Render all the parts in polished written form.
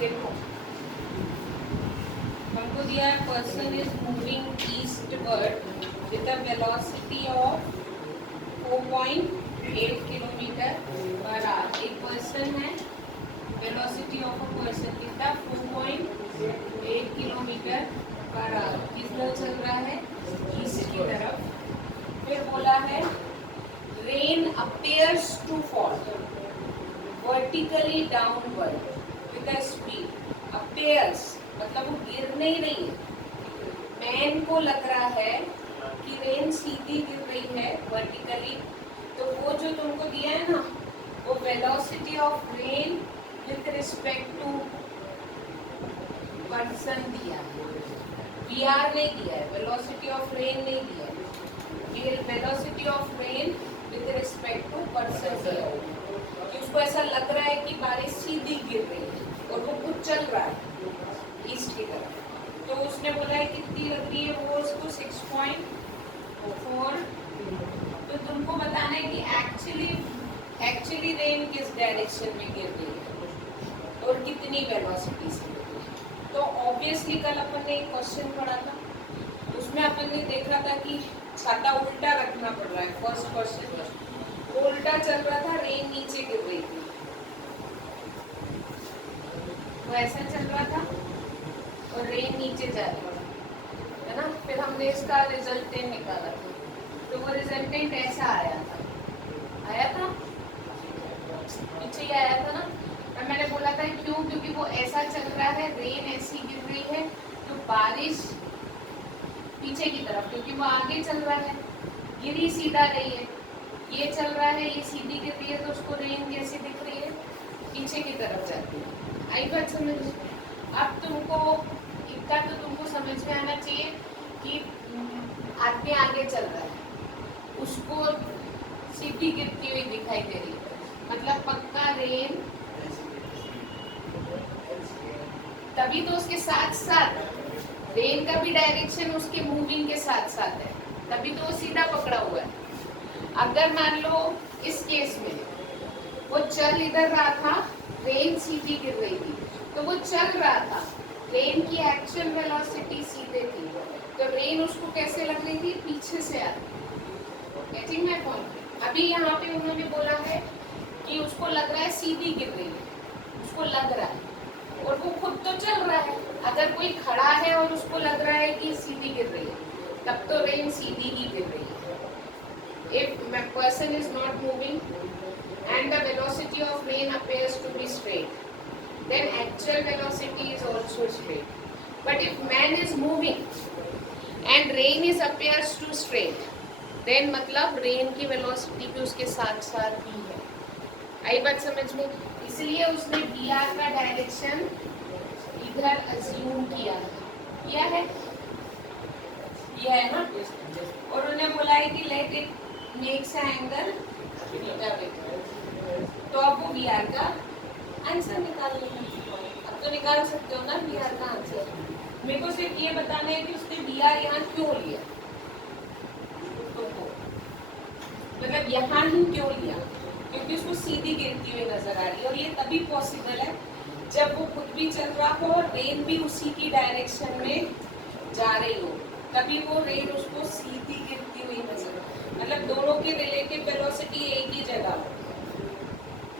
देखो हमको दिया है person is moving eastward with a velocity of 4.8 kilometre per hour. एक पर्सन है, वेलोसिटी ऑफ अ पर्सन कितना 4.8 किलोमीटर पर आवर, किस तरह चल रहा है, ईस्ट की तरफ। फिर बोला है rain appears to fall vertically downward with a speed. Appears मतलब वो गिरने ही नहीं है, मैन को लग रहा है कि रेन सीधी गिर रही है वर्टिकली, तो वो जो तुमको दिया है ना वो velocity of rain with respect to person दिया है, वीआर नहीं दिया है, वेलोसिटी ऑफ रेन नहीं दिया है, ये velocity of rain with respect to person दिया है। उसको ऐसा लग रहा है कि बारिश सीधी गिर रही है और वो खुद चल रहा है ईस्ट की तरफ, तो उसने बोला है कितनी लग रही है वो उसको 6.4। तो तुमको बताना है कि एक्चुअली रेन किस डायरेक्शन में गिर रही है और कितनी वेलोसिटी से गिर रही है। तो ऑब्वियसली कल अपन ने एक क्वेश्चन पढ़ा था, उसमें अपन ने देखा था कि छाता उल्टा रखना पड़ रहा है। फर्स्ट क्वेश्चन उल्टा चल रहा था, रेन नीचे गिर रही थी, वो ऐसा चल रहा था और रेन नीचे जा रही है ना। फिर हमने इसका रिजल्टेंट निकाला था, तो वो रिजल्टेंट ऐसा आया था नीचे ही आया था ना। और मैंने बोला था क्यों, क्योंकि वो ऐसा चल रहा है, रेन ऐसी गिर रही है, तो बारिश पीछे की तरफ, क्योंकि वो आगे चल रहा है, गिरी सीधा रही है, ये चल रहा है, ये सीधी गिर रही है, तो उसको रेन कैसी दिख रही है, पीछे की तरफ जाती है। आई बात समझ। अब तुमको इतना तो तुमको समझ में आना चाहिए कि आदमी आगे चल रहा है, उसको सीधी गिरती हुई दिखाई दे रही है, मतलब पक्का रेन, तभी तो उसके साथ साथ रेन का भी डायरेक्शन उसके मूविंग के साथ साथ है, तभी तो वो सीधा पकड़ा हुआ है। अगर मान लो इस केस में वो चल इधर रहा था, रेन सीधी गिर रही थी, तो वो चल रहा था, रेन की एक्चुअल वेलोसिटी सीधे थी, तो रेन उसको कैसे लग रही थी, पीछे से आ रही। Getting my point. अभी यहाँ पे उन्होंने बोला है कि उसको लग रहा है सीधी गिर रही है, उसको लग रहा है, और वो खुद तो चल रहा है। अगर कोई खड़ा है और उसको लग रहा है कि सीधी गिर रही है, तब तो रेन सीधी ही गिर रही है। If a person is not moving and the velocity of rain appears to be straight, then actual velocity is also straight. But if man is moving and rain is appears to straight, then मतलब rain की velocity भी उसके साथ साथ ही है। आई बात समझ में। इसलिए उसने VR का डायरेक्शन इधर अज्यूम किया है ना। और उन्हें बोला है कि let it makes angle theta with, तो अब वो VR का आंसर निकाल लेंगे। अब तो निकाल सकते हो ना VR का आंसर। मेरे को सिर्फ ये बताना है कि उसने VR यहाँ क्यों लिया, मतलब यहाँ ही क्यों लिया, क्योंकि उसको सीधी गिरती हुई नजर आ रही है, और ये तभी पॉसिबल है जब वो खुद भी चल रहा हो और रेन भी उसी की डायरेक्शन में जा रही हो, तभी वो रेन उसको सीधी गिरती हुई नजर, मतलब दोनों की रिलेटिव वेलोसिटी एक ही जगह हो।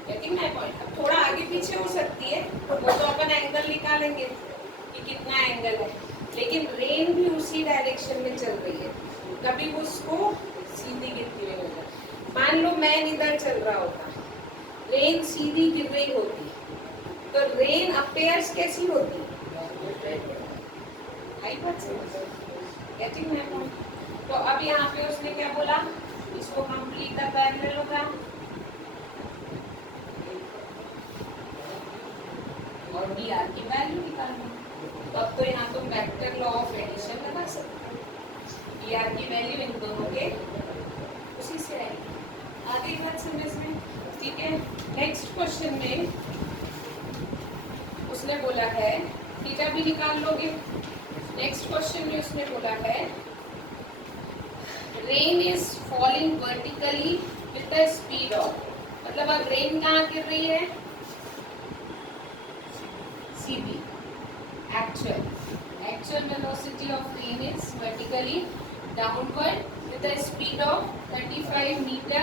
Getting my point. अब थोड़ा आगे पीछे हो सकती है, वो तो अपन एंगल निकालेंगे कि कितना एंगल है, लेकिन रेन भी उसी डायरेक्शन में चल रही है, तभी वो उसको सीधी गिरती हुई नजर। मान लो मैन इधर चल रहा होता, रेन सीधी गिर रही होती, तो रेन अपीयर्स कैसी होती, आई बात समझ। Getting my point. तो अब यहाँ पे उसने क्या बोला, इसको कंप्लीट द पैरेललोग्राम, और VR की वैल्यू निकालना। तो अब तो यहाँ तुम वेक्टर लॉ ऑफ एडिशन लगा सकते हो, VR की वैल्यू इन दोनों के उसी से आएगी। आगे बात समझ में, ठीक है। नेक्स्ट क्वेश्चन में उसने बोला है, थीटा भी निकाल लोगे। नेक्स्ट क्वेश्चन में उसने बोला है rain is falling vertically with the speed of, मतलब अब रेन कहाँ गिर रही है, CB, actual velocity of train is vertically downward with a speed of 35 meter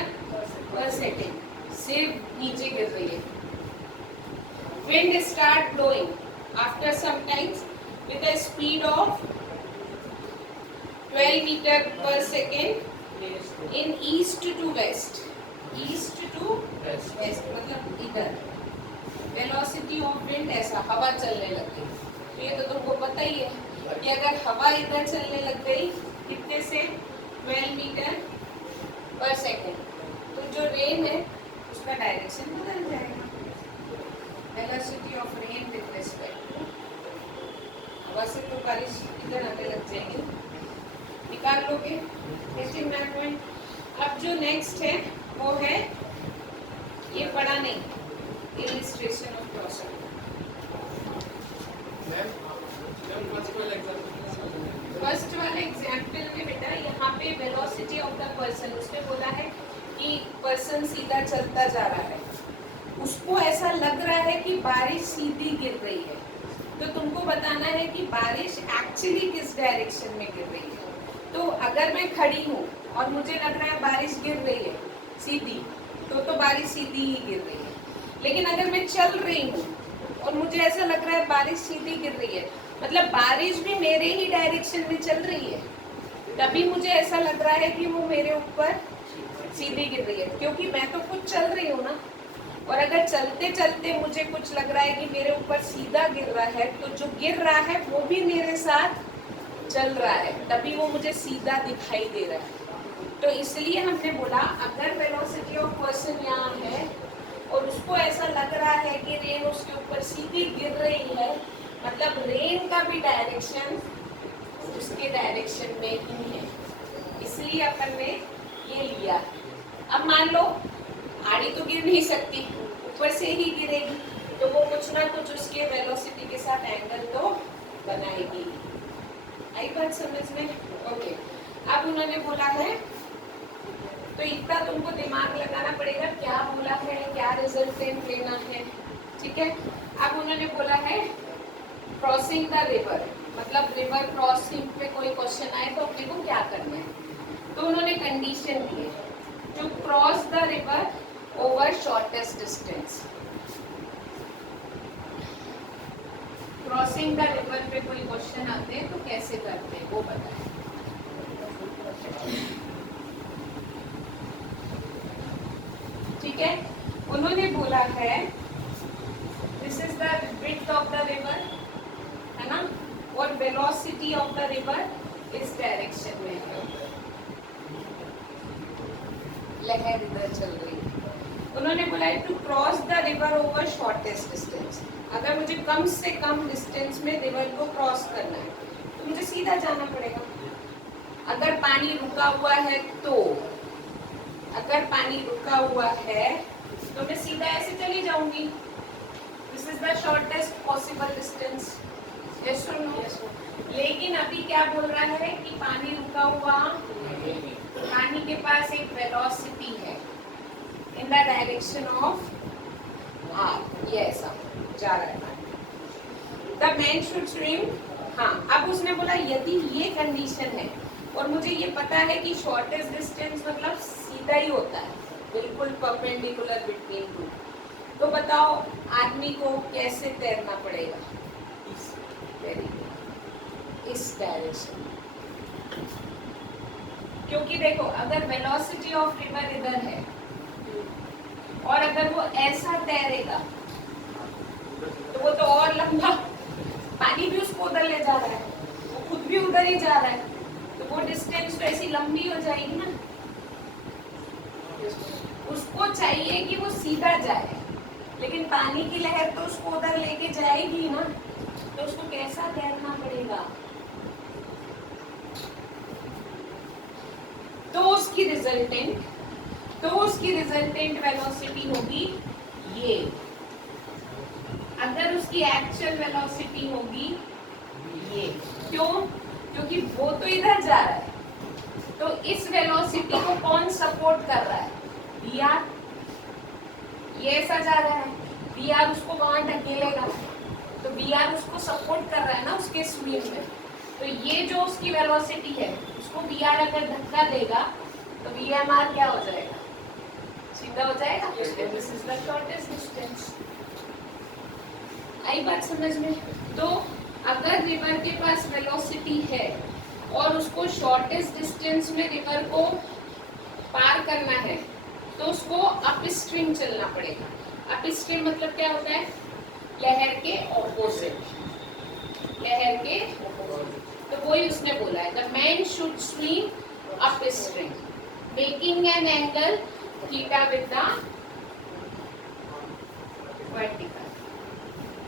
per second. सिर्फ नीचे गिर रही है. Wind start blowing after some times with a speed of 12 meter per second in east to west. East to west मतलब इधर. Velocity of wind ऐसा हवा चलने लग गई. तो ये तो तुमको पता ही है कि अगर हवा इधर चलने लग गई कितने से 12 मीटर पर सेकेंड, तो जो रेन है उसका डायरेक्शन बदल जाएगा. Velocity of rain with respect to हवा से तो बारिश इधर आने लग जाएगी. निकाल लोगे गेटिंग दैट पॉइंट. अब जो नेक्स्ट है वो है, ये पढ़ा नहीं, इलिस्ट्रेशन ऑफ क्रॉसर. फर्स्ट वाले एग्जाम्पल में बेटा यहाँ पे वेलोसिटी ऑफ द पर्सन, उसने बोला है कि पर्सन सीधा चलता जा रहा है, उसको ऐसा लग रहा है कि बारिश सीधी गिर रही है. तो तुमको बताना है कि बारिश एक्चुअली किस डायरेक्शन में गिर रही है. तो अगर मैं खड़ी हूँ और मुझे लग रहा है बारिश गिर रही है सीधी, तो बारिश सीधी ही गिर रही है. लेकिन अगर मैं चल रही हूँ और मुझे ऐसा लग रहा है बारिश सीधी गिर रही है, मतलब बारिश भी मेरे ही डायरेक्शन में चल रही है, तभी मुझे ऐसा लग रहा है कि वो मेरे ऊपर सीधी गिर रही है, क्योंकि मैं तो खुद चल रही हूँ ना. और अगर चलते चलते मुझे कुछ लग रहा है कि मेरे ऊपर सीधा गिर रहा है, तो जो गिर रहा है वो भी मेरे साथ चल रहा है, तभी वो मुझे सीधा दिखाई दे रहा है. तो इसलिए हमने बोला अगर वेलोसिटी ऑफ पर्सन यहाँ है और उसको ऐसा लग रहा है कि रेन उसके ऊपर सीधी गिर रही है, मतलब रेन का भी डायरेक्शन उसके डायरेक्शन में ही है. इसलिए अपन ने ये लिया. अब मान लो आड़ी तो गिर नहीं सकती, ऊपर से ही गिरेगी, तो वो कुछ ना कुछ उसके वेलोसिटी के साथ एंगल तो बनाएगी. आई बात समझ में? ओके. अब उन्होंने बोला है, तो इतना तुमको दिमाग लगाना पड़ेगा क्या बोला है, क्या रिजल्टेंट लेना है. ठीक है. अब उन्होंने बोला है क्रॉसिंग द रिवर, मतलब रिवर क्रॉसिंग पे कोई क्वेश्चन आए तो अपने को क्या करना है. तो उन्होंने कंडीशन दी है to cross the river over shortest distance. Crossing the river पे कोई क्वेश्चन आते हैं तो कैसे करते हैं वो बताएं. ठीक है. उन्होंने बोला है this is the width of the river, है ना, और वेलोसिटी ऑफ द रिवर इस डायरेक्शन में है, लहर इधर चल रही है. उन्होंने बोला है to cross the river over shortest distance. अगर मुझे कम से कम डिस्टेंस में रिवर को क्रॉस करना है तो मुझे सीधा जाना पड़ेगा. अगर पानी रुका हुआ है तो, अगर पानी रुका हुआ है तो मैं सीधा ऐसे चली जाऊंगी. This is the shortest possible distance. Yes और नो? लेकिन अभी क्या बोल रहा है कि पानी रुका हुआ, पानी के पास एक वेलोसिटी है in the direction of R, ये ऐसा जा रहा है. The man should swim. हाँ, अब उसने बोला यदि ये कंडीशन है और मुझे ये पता है कि शॉर्टेस्ट डिस्टेंस मतलब सीधा ही होता है, बिल्कुल परपेंडिकुलर बिटवीन टू, तो बताओ आदमी को कैसे तैरना पड़ेगा. इस डायरेक्शन, क्योंकि देखो अगर वेलोसिटी ऑफ रिवर इधर है और अगर वो ऐसा तैरेगा तो वो तो और लंबा, पानी भी उसको उधर ले जा रहा है, वो खुद भी उधर ही जा रहा है, तो वो डिस्टेंस तो ऐसी लंबी हो जाएगी ना. उसको चाहिए कि वो सीधा जाए, लेकिन पानी की लहर तो उसको उधर लेके जाएगी ना, तो उसको कैसा तैरना पड़ेगा. तो उसकी रिजल्टेंट वेलोसिटी होगी ये. अगर उसकी एक्चुअल वेलोसिटी होगी ये. क्यों? क्योंकि वो तो इधर जा रहा है, तो इस वेलोसिटी को कौन सपोर्ट कर रहा है? VR. ये ऐसा जा रहा है, VR उसको वहां ढकेलेगा, तो वी आर उसको सपोर्ट कर रहा है ना उसके स्वीप में। तो ये जो उसकी वेलोसिटी है उसको वी आर अगर धक्का देगा तो वी एम आर क्या हो जाएगा, सीधा हो जाएगा। This is the shortest distance. आई बात समझ में? तो अगर रिवर के पास वेलोसिटी है और उसको शॉर्टेस्ट डिस्टेंस में रिवर को पार करना है तो उसको अप स्ट्रीम चलना पड़ेगा। अप स्ट्रीम मतलब क्या होता है, लहर के ऑपोजिट, लहर के तो वही उसने बोला है, the man should swim up stream making an angle theta with the vertical.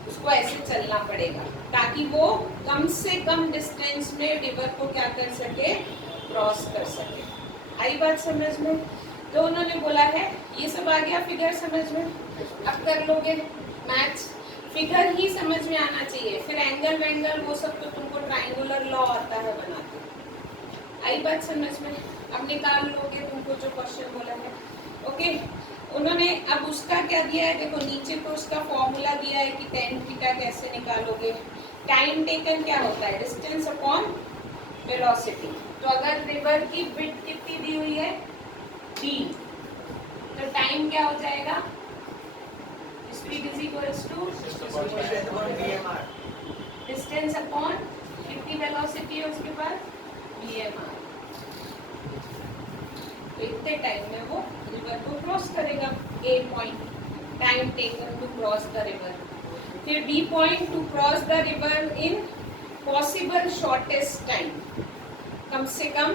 उसको ऐसे चलना पड़ेगा ताकि वो कम से कम डिस्टेंस में रिवर को क्या कर सके, क्रॉस कर सके। आई बात समझ में? तो उन्होंने बोला है, ये सब आ गया फिगर समझ में? अब कर लोगे मैथ्स, फिगर ही समझ में आना चाहिए, फिर एंगल वेंगल वो सब तो तुमको ट्राइंगुलर लॉ आता है बनाते। आई बात समझ में? अब निकाल लोगे तुमको जो क्वेश्चन बोला है। ओके, उन्होंने अब उसका क्या दिया है, देखो नीचे तो उसका फॉर्मूला दिया है कि tan थीटा कैसे निकालोगे। टाइम टेकन क्या होता है, डिस्टेंस अपॉन वेलोसिटी। तो अगर रिवर की विड्थ कितनी दी हुई है, d, तो टाइम क्या हो जाएगा, speed is equals to distance upon कितनी वेलोसिटी है उसके पास, VMR। तो इतने टाइम में वो रिवर को क्रॉस करेगा। A point, time taken to cross the river. फिर B point, to cross the river in possible shortest time. कम से कम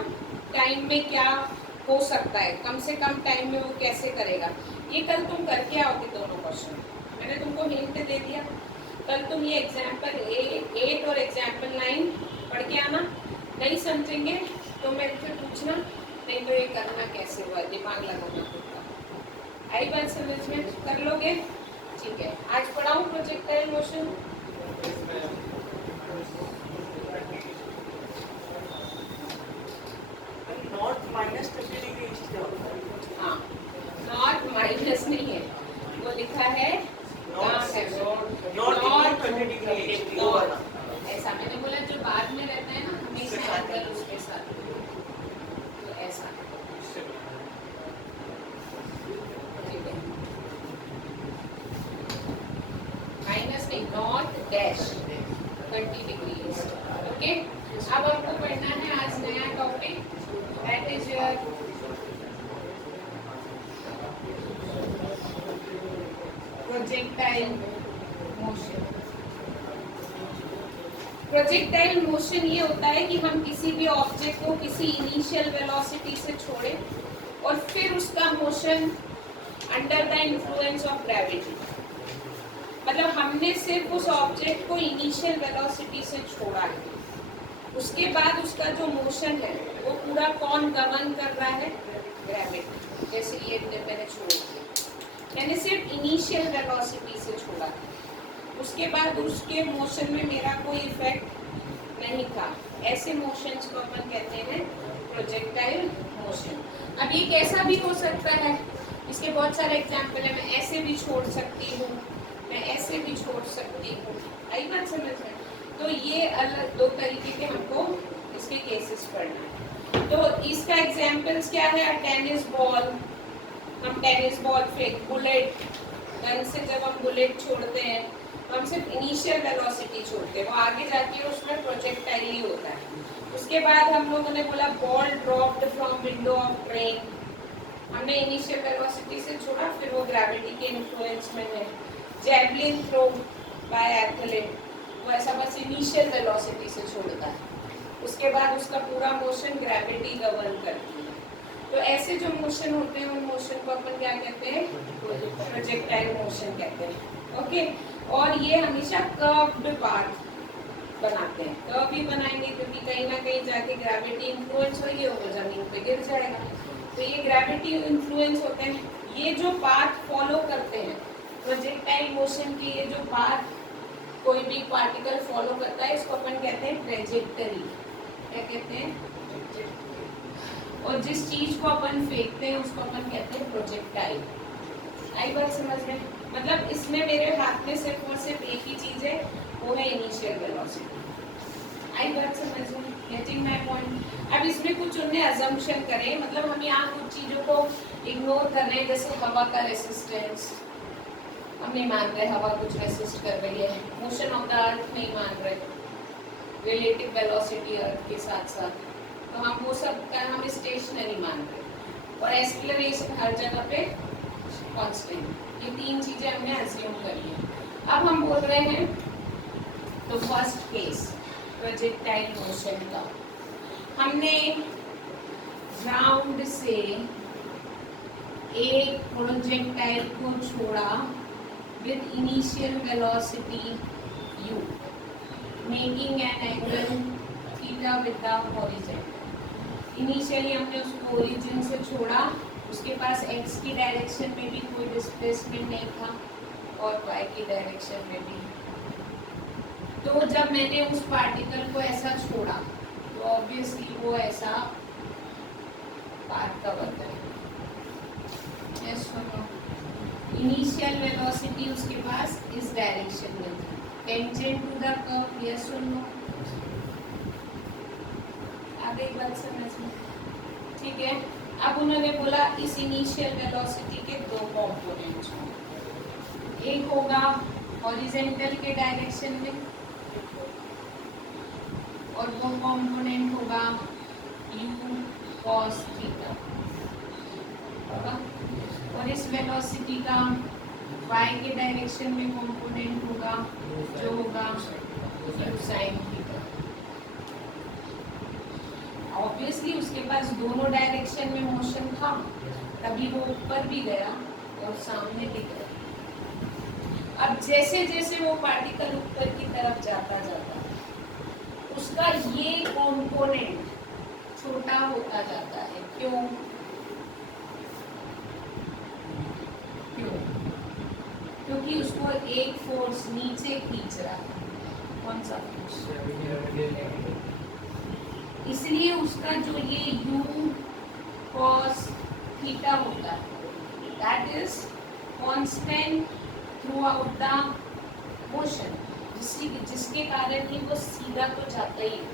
टाइम में क्या हो सकता है, कम से कम टाइम में वो कैसे करेगा। ये कल तुम करके आओगे दोनों क्वेश्चन, मैंने तुमको हिंट दे दिया। कल तुम ये एग्जाम्पल 8 और एग्जाम्पल 9 पढ़ के आना। नहीं समझेंगे तो मेरे से पूछना, नहीं तो ये करना कैसे हुआ, दिमाग लगाना पड़ता। आई बात समझ में? कर लोगे? ठीक है, आज पढ़ाऊं projectile motion. North minus 30 degree east क्या होता है? हाँ, नॉट माइनस नहीं है, वो लिखा है नॉर्थ 30 डिग्री ईस्ट वो वाला। ऐसा मैंने बोला जो बाद में रहता है ना हमेशा एंगल उसके साथ, तो ऐसा ठीक है। माइनस नहीं, not dash 30 degree east. Okay, अब आपको पढ़ना है आज नया topic, that is your projectile motion. Projectile motion ये होता है कि हम किसी भी ऑब्जेक्ट को किसी इनिशियल वेलोसिटी से छोड़ें और फिर उसका motion under the influence of gravity. मतलब हमने सिर्फ उस ऑब्जेक्ट को इनिशियल वेलोसिटी से छोड़ा है, उसके बाद उसका जो मोशन है वो पूरा कौन गवर्न कर रहा है, ग्रेविटी। जैसे ये मैंने छोड़ दिया, मैंने सिर्फ इनिशियल वेलोसिटी से छोड़ा है, उसके बाद उसके मोशन में मेरा कोई इफेक्ट नहीं था। ऐसे मोशंस को अपन कहते हैं प्रोजेक्टाइल मोशन। अब ये कैसा भी हो सकता है, इसके बहुत सारे एग्जाम्पल है। मैं ऐसे भी छोड़ सकती हूँ, मैं ऐसे भी छोड़ सकती हूँ। आई बात समझ में? तो ये अलग दो तरीके के हमको इसके केसेस पढ़ना है। तो इसका एग्जाम्पल्स क्या है, टेनिस बॉल, हम टेनिस बॉल फेंक, बुलेट गन से जब हम बुलेट छोड़ते हैं तो हम सिर्फ इनिशियल वेलोसिटी छोड़ते हैं, वो आगे जाके उसमें प्रोजेक्टाइल ही होता है। उसके बाद हम लोगों ने बोला ball dropped from window of train, हमने इनिशियल वेलोसिटी से छोड़ा, फिर वो ग्रेविटी के इन्फ्लुएंस में है। जैवलिन थ्रो बाय एथलीट, वो ऐसा बस इनिशियल वेलोसिटी से छोड़ता है, उसके बाद उसका पूरा मोशन ग्रेविटी गवर्न करती है। तो ऐसे जो मोशन होते हैं उन मोशन को अपन क्या कहते हैं, प्रोजेक्टाइल मोशन कहते हैं। ओके, और ये हमेशा कर्व्ड पाथ बनाते हैं। कर्व भी बनाएंगे क्योंकि कहीं ना कहीं जाके ग्रेविटी इन्फ्लुएंस होगी और वो जमीन पे गिर जाएगा। तो ये ग्रेविटी इन्फ्लुएंस होते हैं। ये जो पाथ फॉलो करते हैं प्रोजेक्टाइल मोशन के, ये जो पाथ कोई भी पार्टिकल फॉलो करता है इसको अपन कहते हैं ट्रेजेक्टरी। क्या कहते हैं? और जिस चीज को अपन फेंकते हैं उसको अपन कहते हैं प्रोजेक्टाइल। आई बात समझ में? मतलब इसमें मेरे हाथ में सिर्फ और सिर्फ एक ही चीज है, वेलोसिटी। आई बात समझ में? Getting my point? अब इसमें कुछ उन्होंने अजम्पशन करे, मतलब हम यहाँ कुछ चीजों को इग्नोर कर रहे हैं, जैसे हवा का रेसिस्टेंस हम नहीं मान रहे, हवा कुछ रेसिस्ट कर रही है, मोशन ऑफ द अर्थ नहीं मान रहे, रिलेटिव वेलोसिटी अर्थ के साथ साथ, तो हम वो सब का हम स्टेशनरी मान रहे, और एक्सेलरेशन हर जगह पे कांस्टेंट। ये तीन चीजें हमने अज्यूम करी है। अब हम बोल रहे हैं तो फर्स्ट केस प्रोजेक्टाइल मोशन का, हमने ग्राउंड से एक प्रोजेक्टाइल को छोड़ा with initial velocity u, making an angle theta with the horizontal. Initially हमने उसको ओरिजिन से छोड़ा, उसके पास x की डायरेक्शन में भी कोई डिस्प्लेसमेंट नहीं था और y की डायरेक्शन में भी। तो जब मैंने उस पार्टिकल को ऐसा छोड़ा तो ऑब्वियसली वो ऐसा पाथ कवर करेगा। यस और नो? इनिशियल वेलोसिटी उसके पास इस डायरेक्शन में थी, tangent to the curve. Yes और नो? आ गई बात समझ में? ठीक है। अब उन्होंने बोला इस इनिशियल वेलोसिटी के दो कंपोनेंट्स होंगे, एक होगा हॉरिजॉन्टल के डायरेक्शन में और वो कंपोनेंट होगा u cos थीटा, और इस वेलोसिटी का y के डायरेक्शन में कंपोनेंट होगा जो होगा u sin थीटा। ऑब्वियसली उसके पास दोनों डायरेक्शन में मोशन था, तभी वो ऊपर भी गया और सामने भी गया। अब जैसे जैसे वो पार्टिकल ऊपर की तरफ जाता जाता उसका ये कंपोनेंट छोटा होता जाता है। क्यों? क्यों? क्योंकि उसको एक फोर्स नीचे खींच रहा है। कौन सा फोर्स? इसलिए उसका जो ये u cos थीटा होता है, that is constant through out the motion, जिसके कारण ही वो सीधा तो जाता ही है।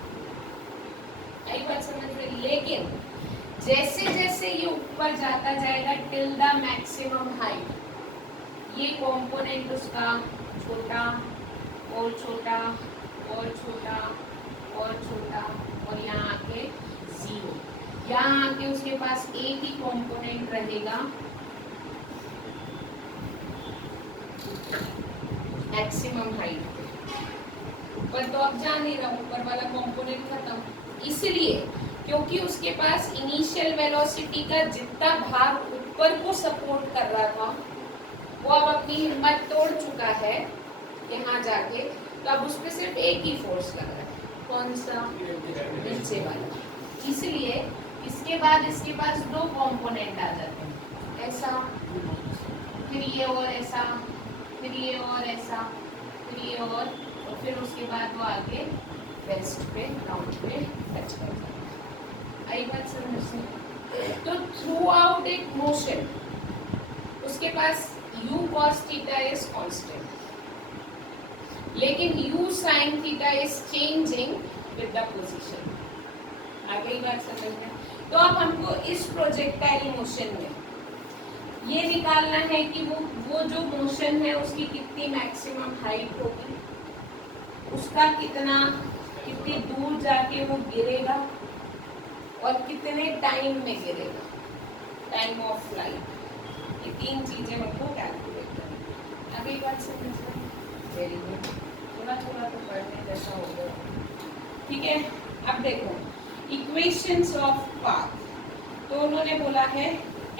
आई बात समझ में? लेकिन जैसे जैसे ये ऊपर जाता जाएगा टिल द मैक्सिमम हाइट, ये कंपोनेंट उसका छोटा और छोटा और छोटा और छोटा, और यहाँ आके जीरो। यहाँ आके उसके पास एक ही कंपोनेंट रहेगा मैक्सिमम हाइट पे। ऊपर तो अब जा नहीं रहा, ऊपर वाला कंपोनेंट खत्म, इसलिए क्योंकि उसके पास इनिशियल वेलोसिटी का जितना भाग ऊपर को सपोर्ट कर रहा था वो अब अपनी हिम्मत तोड़ चुका है यहाँ जाके, तो अब उस पर सिर्फ एक ही फोर्स कर रहा है। कौन सा? नीचे वाला। इसलिए इसके बाद इसके पास दो कंपोनेंट आ जाते हैं, ऐसा, फिर ये और ऐसा, फिर ये और ऐसा, फिर ये और फिर उसके बाद वो आगे वेस्ट पे ग्राउंड पे टच कर जाता है। आई बात समझ में? तो थ्रू आउट इट मोशन उसके पास u cos theta is constant, लेकिन u sin theta is changing with the position. आ गई बात समझ में? तो अब हमको इस प्रोजेक्टाइल मोशन में ये निकालना है कि वो जो मोशन है उसकी कितनी मैक्सिमम हाइट होगी, उसका कितनी दूर जाके वो गिरेगा और कितने टाइम में गिरेगा, टाइम ऑफ फ्लाइट। ये तीन चीजें हमको कैलकुलेट करनी। अभी बात समझ में? Very good. थोड़ा थोड़ा तो पढ़ने जैसा हो गया, ठीक है। अब देखो इक्वेशंस ऑफ पाथ, तो उन्होंने बोला है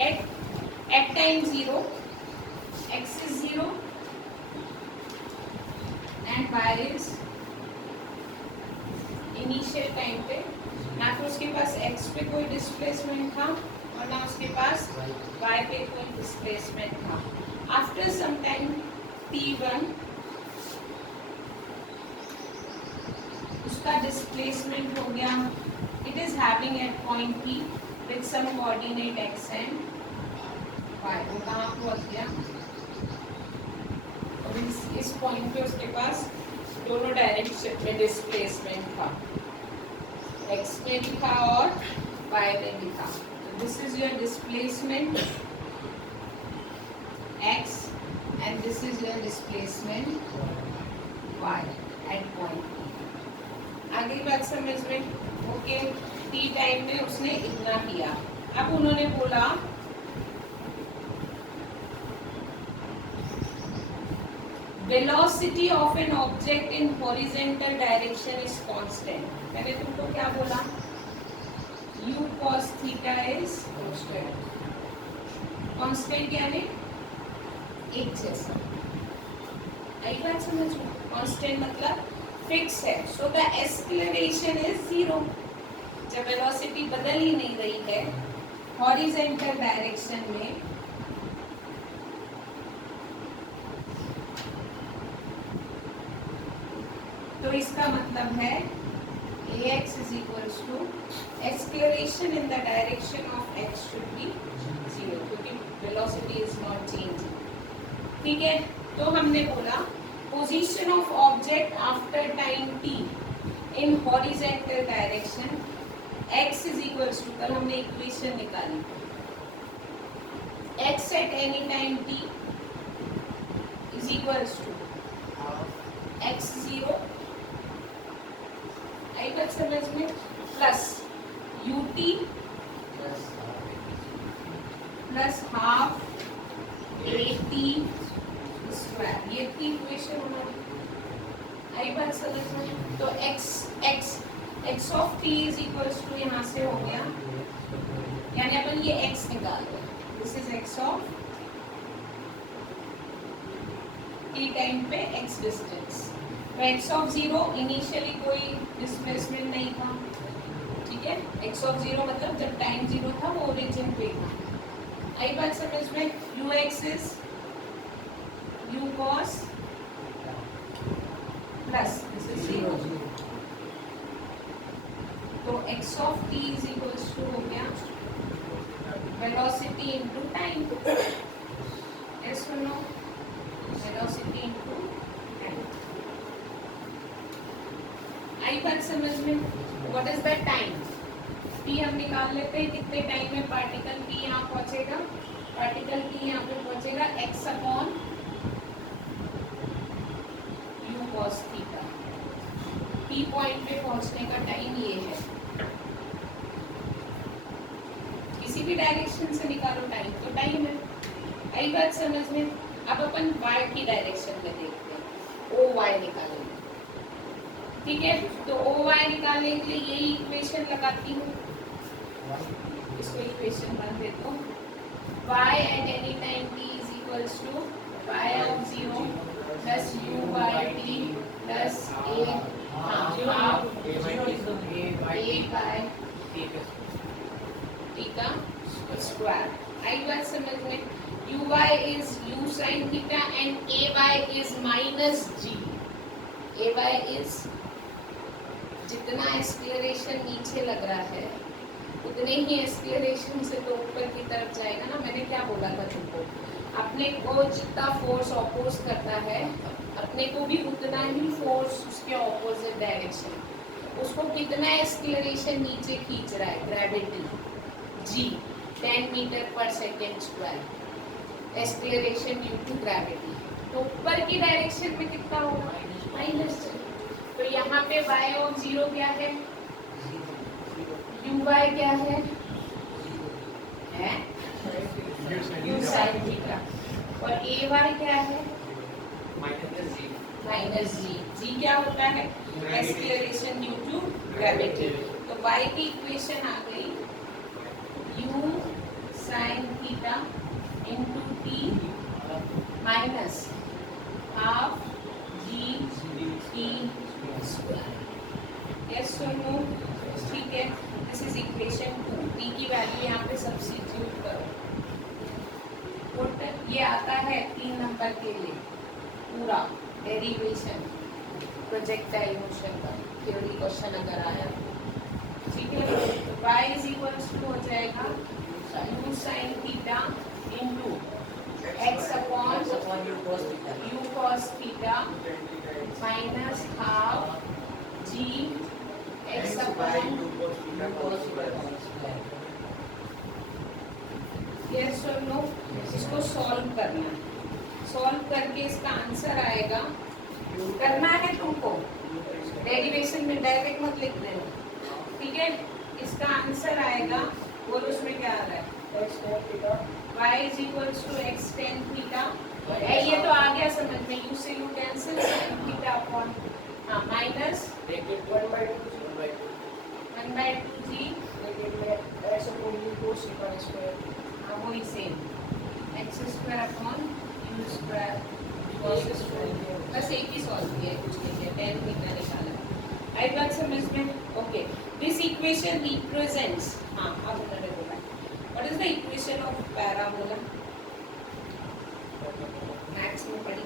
at time 0 x is 0 and y is initial time पे, ना तो उसके पास x पे कोई डिस्प्लेसमेंट था और ना उसके पास y पे कोई डिस्प्लेसमेंट था। आफ्टर सम टाइम t1 उसका डिस्प्लेसमेंट हो गया, it is having at point p with some coordinate x and y। वो कहाँ पहुँच गया? और इस पॉइंट पे उसके पास दोनों डायरेक्शन में डिस्प्लेसमेंट था, x में भी था और y में भी था। This is your displacement x and this is your displacement y at point P। आगे बात समझ में? ओके, t टाइम में उसने इतना किया। अब उन्होंने बोला velocity of an object in horizontal direction is constant। मैंने तुमको क्या बोला? u cos theta is constant। constant यानी एक जैसा। आई बात समझ में? constant मतलब फिक्स है। So the acceleration is 0। जब वेलोसिटी बदल ही नहीं रही है हॉरिजॉन्टल डायरेक्शन में, तो इसका मतलब है ax is equals to acceleration in the direction of x should be 0 क्योंकि velocity is not changing। ठीक है, तो हमने बोला position of object after time t in horizontal direction x is equals to, कल हमने इक्वेशन निकाली, x at any time t is equals to x0 आई बात समझ में, plus ut plus half at square. ये थी इक्वेशन हमारी। आई बात समझ में? तो x of t is equals to यहाँ से हो गया, यानी अपन ये x निकाल रहे हैं। This is x of t time पे x डिस्टेंस। तो x ऑफ 0 इनिशियली कोई डिस्प्लेसमेंट नहीं था, ठीक है। x ऑफ 0 मतलब जब टाइम 0 था वो ओरिजिन पे था। आई बात समझ में? ux is u cos plus this is 0। तो x of t is equals to हो गया वेलोसिटी इनटू टाइम। यस और नो? Velocity into time. आई बात समझ में? What is the time? t हम निकाल लेते हैं, कितने टाइम में पार्टिकल p यहाँ पहुंचेगा? पार्टिकल p यहाँ पे पहुंचेगा x upon u cos theta. p point पे पहुंचने का टाइम ये है। किसी भी डायरेक्शन से निकालो टाइम, तो टाइम है। आई बात समझ में? अब अपन y की डायरेक्शन में देखते हैं, o y निकालेंगे, ठीक है। तो ओ वाई निकालने के लिए यही इक्वेशन लगाती हूँ, इसको इक्वेशन बन देता हूँ। y at any time t is equals to y of 0 plus u by t plus a half a by t का स्क्वायर। आई बात समझ में? uy is u sin theta and ay is minus g। ay is जितना acceleration नीचे लग रहा है उतने ही एक्सेलरेशन से तो ऊपर की तरफ जाएगा ना। मैंने क्या बोला था तुमको? अपने को जितना फोर्स ऑपोज करता है अपने को भी उतना ही फोर्स उसके ऑपोजिट डायरेक्शन, उसको कितना एक्सेलरेशन नीचे खींच रहा है, gravity g 10 metre per second square acceleration due to gravity. तो ऊपर की डायरेक्शन में कितना होगा? माइनस। तो यहाँ पे y ऑफ 0 क्या है? uy क्या है? u sin theta. और ay क्या है? Minus g। g क्या होता है? Acceleration due to gravity. तो y की इक्वेशन आ गई u sin theta into t minus half g t square. Yes और नो? ठीक है, दिस इज इक्वेशन 2। t की वैल्यू यहाँ पे सब्स्टिट्यूट करो। ये आता है 3 नंबर के लिए पूरा डेरिवेशन प्रोजेक्टाइल मोशन का थ्योरी क्वेश्चन अगर आया, ठीक है। तो y इज इक्वल्स टू हो जाएगा u sin theta into x upon u cos theta minus half g x upon yes और नो। इसको सॉल्व करना है, सॉल्व करके इसका आंसर आएगा, करना है तुमको, डेरिवेशन में डायरेक्ट मत लिख देना, ठीक है। इसका आंसर आएगा और उसमें क्या आ रहा है, y is equals to x tan theta. ये तो आ गया समझ में, यू से you cancel, sin theta upon minus 1/2 जी वही same x square upon you square, बस एक ही सॉल्व किया है, कुछ नहीं किया, tan थीटा निकाला। आई बात समझ में? ओके, दिस इक्वेशन रिप्रेजेंट्स, हाँ अब उन्होंने बोला what is the equation of parabola, maths में पढ़ी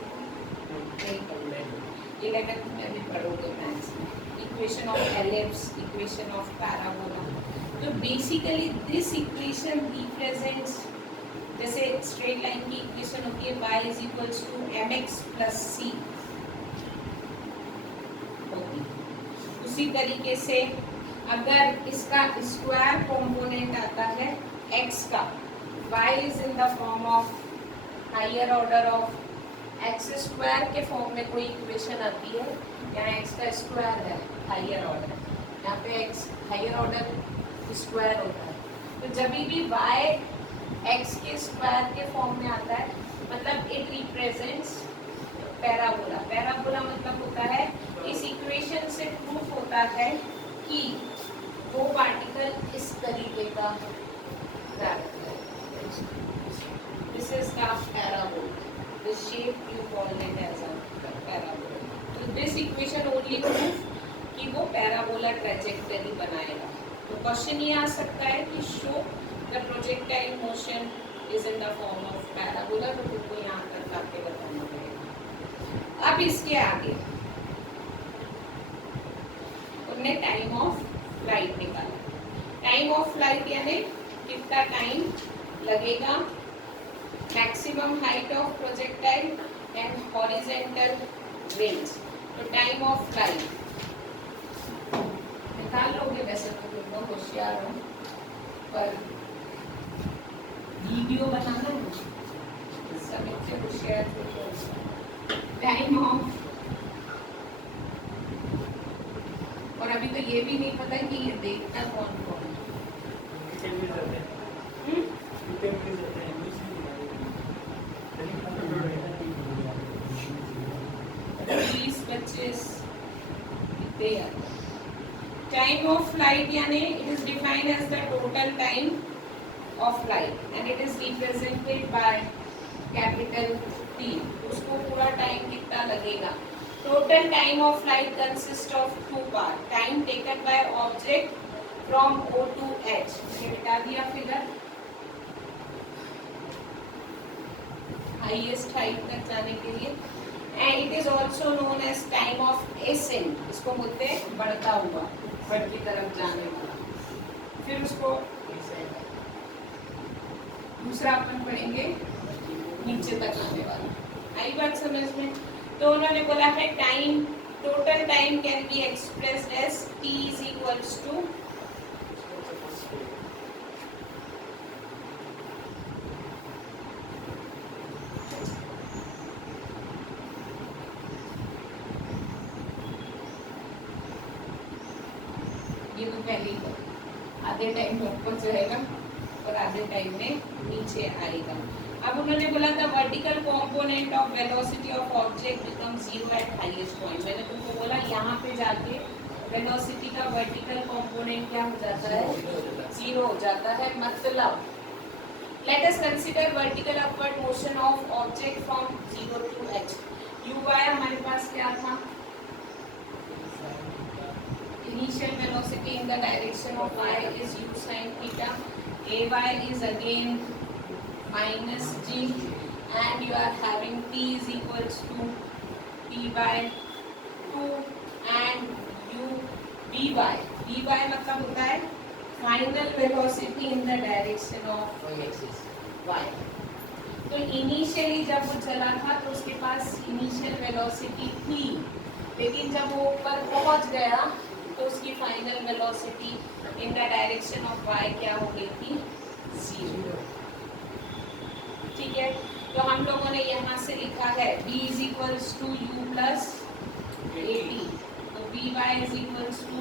नहीं पढ़ी, ये लेकर तुम अभी पढ़ोगे मैथ्स में, equation of ellipse, equation of parabola. तो बेसिकली दिस इक्वेशन रिप्रेजेंट्स, जैसे स्ट्रेट लाइन की इक्वेशन होती है y is equals to mx plus c, उसी तरीके से अगर इसका स्क्वायर कंपोनेंट आता है x का, y is in the form of higher order of X square के फॉर्म में कोई इक्वेशन आती है, यहाँ x का स्क्वायर है हायर ऑर्डर, यहाँ पे x हायर ऑर्डर स्क्वायर होता है। तो जब भी y x के स्क्वायर के फॉर्म में आता है, मतलब इट रिप्रेजेंट्स पैराबोला। पैराबोला मतलब होता है, इस इक्वेशन से प्रूफ होता है कि वो पार्टिकल इस तरीके का रहता है, this is the parabola, the shape you call it as a parabola. So this equation only proof कि वो पैराबोला ट्रेजेक्टरी बनाएगा। तो क्वेश्चन ये आ सकता है कि show the projectile motion is in the form of parabola, तो तुमको यहाँ तक करके बताना पड़ेगा। अब इसके आगे उन्होंने टाइम ऑफ फ्लाइट निकाला, टाइम ऑफ फ्लाइट यानी कितना टाइम लगेगा, maximum height of projectile and horizontal range. तो टाइम ऑफ फ्लाइट निकाल लोगे, वैसे तो तुम बहुत होशियार हो, पर वीडियो बनाना है सब इतने होशियार थे। टाइम ऑफ, और अभी तो ये भी नहीं पता कि ये देखता कौन कौन है। 20-25 टाइम ऑफ फ्लाइट यानी it is defined as the total time of flight and it is represented by capital T। उसको पूरा टाइम कितना लगेगा। Total time of flight consist of 2 part, time taken by object from O to H, ये बता दिया figure, highest height तक जाने के लिए, and it is also known as time of ascent, इसको बोलते हैं बढ़ता हुआ, ऊपर की तरफ जाने वाला। फिर उसको दूसरा अपन पढ़ेंगे नीचे तक आने वाला। आई बात समझ में? तो उन्होंने बोला है time, total time can be expressed as T is equals to ये तो पहले ही आधे टाइम में ऊपर जाएगा और आधे टाइम में नीचे आएगा। अब उन्होंने बोला था vertical component of velocity of object become 0 eight highest point. मैंने तुमको बोला यहाँ पे जाके वेलोसिटी का वर्टिकल कंपोनेंट क्या हो जाता है, 0 हो जाता है। मतलब let us consider vertical upward motion of object from 0 to h। uy हमारे पास क्या था, initial velocity in the direction of y is u sin theta, ay is again minus g, and you are having t is equals to p by 2 and u by मतलब होता है final velocity in the direction of y। तो initially जब वो चला था तो उसके पास इनिशियल वेलोसिटी थी लेकिन जब वो ऊपर पहुंच गया तो उसकी final velocity in the direction of y क्या हो गई थी? 0। ठीक है, तो हम लोगों ने यहाँ से लिखा है v is equals to u plus a t, तो v y is equals to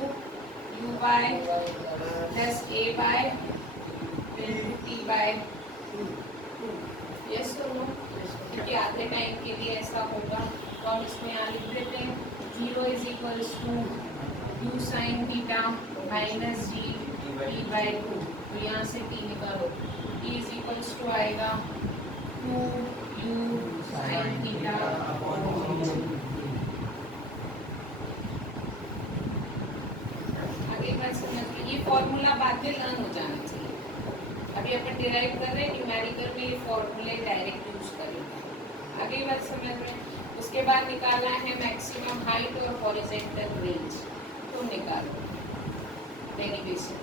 u by plus a by t by 2। Yes और नो? क्योंकि आधे टाइम के लिए ऐसा होगा तो हम इसमें यहाँ लिख देते हैं 0 is equals to U sine theta minus G T by 2। तो यहाँ से टी निकालो, टी इज इक्वल्स टू आएगा 2 यू साइन थीटा। आगे बात समझ लो, ये फॉर्मूला बाद में लर्न हो जाना चाहिए। अभी अपन डिराइव कर रहे हैं, न्यूमेरिकल में ये फॉर्मूले डायरेक्ट यूज करेंगे। आगे बात समझ में। उसके बाद निकालना है मैक्सिमम हाइट और हॉरिजॉन्टल रेंज, तो निकालो डेरिवेशन।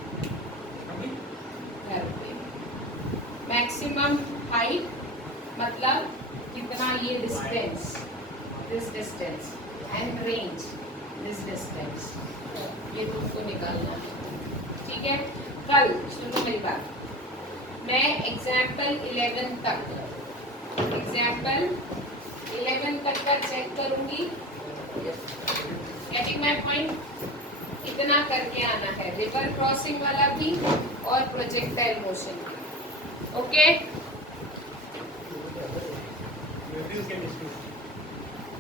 मैक्सिमम हाइट मतलब कितना ये distance, this distance, and range this distance, ये तुमको निकालना है। ठीक है, कल सुनो मेरी बात, मैं एग्जाम्पल 11 तक का चेक करूंगी। Getting my point? इतना करके आना है, रिवर क्रॉसिंग वाला भी और प्रोजेक्टाइल मोशन भी। ओके?